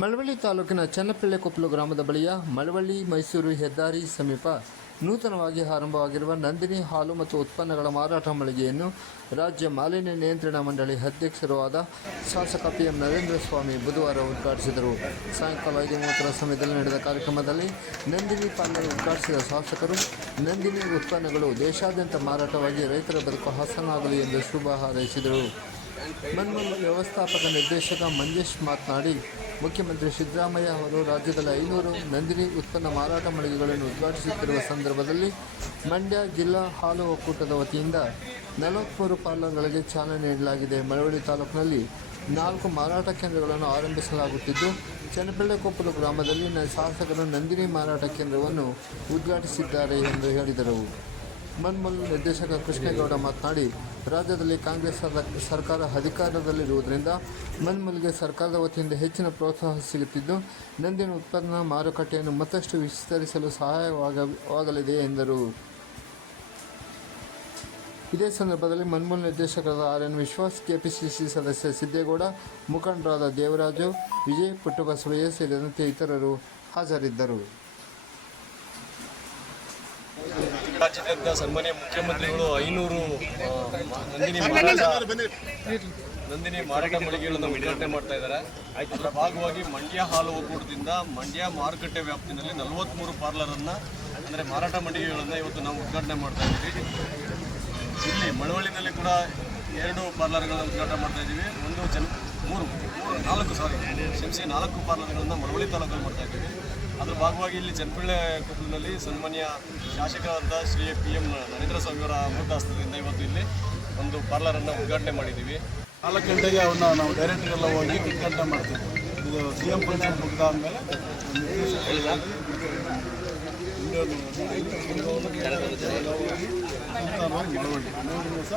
ಮಳವಳ್ಳಿ ತಾಲೂಕಿನ ಚನ್ನಪಳ್ಳಿಕೊಪ್ಪಲು ಗ್ರಾಮದ ಬಳಿಯ ಮಳವಳ್ಳಿ ಮೈಸೂರು ಹೆದ್ದಾರಿ ಸಮೀಪ ನೂತನವಾಗಿ ಆರಂಭವಾಗಿರುವ ನಂದಿನಿ ಹಾಲು ಮತ್ತು ಉತ್ಪನ್ನಗಳ ಮಾರಾಟ ಮಳಿಗೆಯನ್ನು ರಾಜ್ಯ ಮಾಲಿನ್ಯ ನಿಯಂತ್ರಣ ಮಂಡಳಿ ಅಧ್ಯಕ್ಷರೂ ಆದ ಶಾಸಕ PM ನರೇಂದ್ರ ಸ್ವಾಮಿ ಬುಧವಾರ ಉದ್ಘಾಟಿಸಿದರು. ಸಾಯಂಕಾಲ 5:30 ಸಮಯದಲ್ಲಿ ನಡೆದ ಕಾರ್ಯಕ್ರಮದಲ್ಲಿ ನಂದಿನಿ ಪಾರ್ಲರ್ ಉದ್ಘಾಟಿಸಿದ ಶಾಸಕರು ನಂದಿನಿ ಉತ್ಪನ್ನಗಳು ದೇಶಾದ್ಯಂತ ಮಾರಾಟವಾಗಿ ರೈತರ ಬದುಕು ಹಸನಾಗಲಿ ಎಂದು ಶುಭ ಹಾರೈಸಿದರು. ಮನ್ಮೂಲ್ ವ್ಯವಸ್ಥಾಪಕ ನಿರ್ದೇಶಕ ಮಂಜೇಶ್ ಮಾತನಾಡಿ, ಮುಖ್ಯಮಂತ್ರಿ ಸಿದ್ದರಾಮಯ್ಯ ಅವರು ರಾಜ್ಯದಲ್ಲಿ 500 ನಂದಿನಿ ಉತ್ಪನ್ನ ಮಾರಾಟ ಮಳಿಗೆಗಳನ್ನು ಉದ್ಘಾಟಿಸುತ್ತಿರುವ ಸಂದರ್ಭದಲ್ಲಿ ಮಂಡ್ಯ ಜಿಲ್ಲಾ ಹಾಲು ಒಕ್ಕೂಟದ ವತಿಯಿಂದ 43 ಪಾರ್ಲರ್ಗಳಿಗೆ ಚಾಲನೆ ನೀಡಲಾಗಿದೆ. ಮಳವಳ್ಳಿ ತಾಲೂಕಿನಲ್ಲಿ 4 ಮಾರಾಟ ಕೇಂದ್ರಗಳನ್ನು ಆರಂಭಿಸಲಾಗುತ್ತಿದ್ದು, ಚನ್ನಪಳ್ಳಿಕೊಪ್ಪಲು ಗ್ರಾಮದಲ್ಲಿ ಶಾಸಕರು ನಂದಿನಿ ಮಾರಾಟ ಕೇಂದ್ರವನ್ನು ಉದ್ಘಾಟಿಸಿದ್ದಾರೆ ಎಂದು ಹೇಳಿದರು. ಮನ್ಮೂಲ್ ನಿರ್ದೇಶಕ ಕೃಷ್ಣೇಗೌಡ ಮಾತನಾಡಿ, ರಾಜ್ಯದಲ್ಲಿ ಕಾಂಗ್ರೆಸ್ ಸರ್ಕಾರ ಅಧಿಕಾರದಲ್ಲಿರುವುದರಿಂದ ಮನ್ಮೂಲ್ಗೆ ಸರ್ಕಾರದ ವತಿಯಿಂದ ಹೆಚ್ಚಿನ ಪ್ರೋತ್ಸಾಹ ಸಿಗುತ್ತಿದ್ದು, ನಂದಿನಿ ಉತ್ಪನ್ನ ಮಾರುಕಟ್ಟೆಯನ್ನು ಮತ್ತಷ್ಟು ವಿಸ್ತರಿಸಲು ಸಹಾಯವಾಗಲಿದೆ ಎಂದರು. ಇದೇ ಸಂದರ್ಭದಲ್ಲಿ ಮನ್ಮೂಲ್ ನಿರ್ದೇಶಕರಾದ RN ವಿಶ್ವಾಸ್, KPCC ಸದಸ್ಯ ಸಿದ್ದೇಗೌಡ, ಮುಖಂಡರಾದ ದೇವರಾಜು, ವಿಜಯ್, ಪುಟ್ಟಬಸವಯ್ಯ ಸೇರಿದಂತೆ ಇತರರು ಹಾಜರಿದ್ದರು. ರಾಜ್ಯಾದ್ಯಂತ ಸನ್ಮಾನ್ಯ ಮುಖ್ಯಮಂತ್ರಿಗಳು 500 ನಂದಿನಿ ಮಾರಾಟ ಮಳಿಗೆಗಳನ್ನು ಉದ್ಘಾಟನೆ ಮಾಡ್ತಾ ಇದ್ದಾರೆ. ಅದರ ಭಾಗವಾಗಿ ಮಂಡ್ಯ ಹಾಲು ಒಕ್ಕೂಟದಿಂದ ಮಂಡ್ಯ ಮಾರುಕಟ್ಟೆ ವ್ಯಾಪ್ತಿಯಲ್ಲಿ 43 ಪಾರ್ಲರನ್ನು ಅಂದರೆ ಮಾರಾಟ ಮಳಿಗೆಗಳನ್ನು ಇವತ್ತು ನಾವು ಉದ್ಘಾಟನೆ ಮಾಡ್ತಾ ಇದ್ದೀವಿ. ಇಲ್ಲಿ ಮಳವಳ್ಳಿನಲ್ಲಿ ಕೂಡ 2 ಪಾರ್ಲರ್ಗಳನ್ನು ಉದ್ಘಾಟನೆ ಮಾಡ್ತಾ ಇದ್ದೀವಿ. ನಾಲ್ಕು ಪಾರ್ಲರ್ಗಳನ್ನು ಮಳವಳ್ಳಿ ತಾಲೂಕಲ್ಲಿ ಮಾಡ್ತಾ ಇದ್ದೀವಿ. ಅದರ ಭಾಗವಾಗಿ ಇಲ್ಲಿ ಚನ್ನಪಳ್ಳಿಕೊಪ್ಪಲಿನಲ್ಲಿ ಸನ್ಮಾನ್ಯ ಶಾಸಕರಾದ ಶ್ರೀ PM ನರೇಂದ್ರ ಸ್ವಾಮಿಯವರ ಅಮೃತಾಸ್ತದಿಂದ ಇವತ್ತು ಇಲ್ಲಿ ಒಂದು ಪಾರ್ಲರನ್ನು ಉದ್ಘಾಟನೆ ಮಾಡಿದ್ದೀವಿ. 4 ಗಂಟೆಗೆ ಅವನ್ನ ನಾವು ಡೈರೆಕ್ಟ್ಗೆಲ್ಲ ಹೋಗಿ ಉದ್ಘಾಟನೆ ಮಾಡ್ತೀವಿ. ಇದು CM ಫಂಕ್ಷನ್ ಮುಗಿದಾದ್ಮೇಲೆ ಮಳವಳ್ಳಿ 3 ದಿವಸ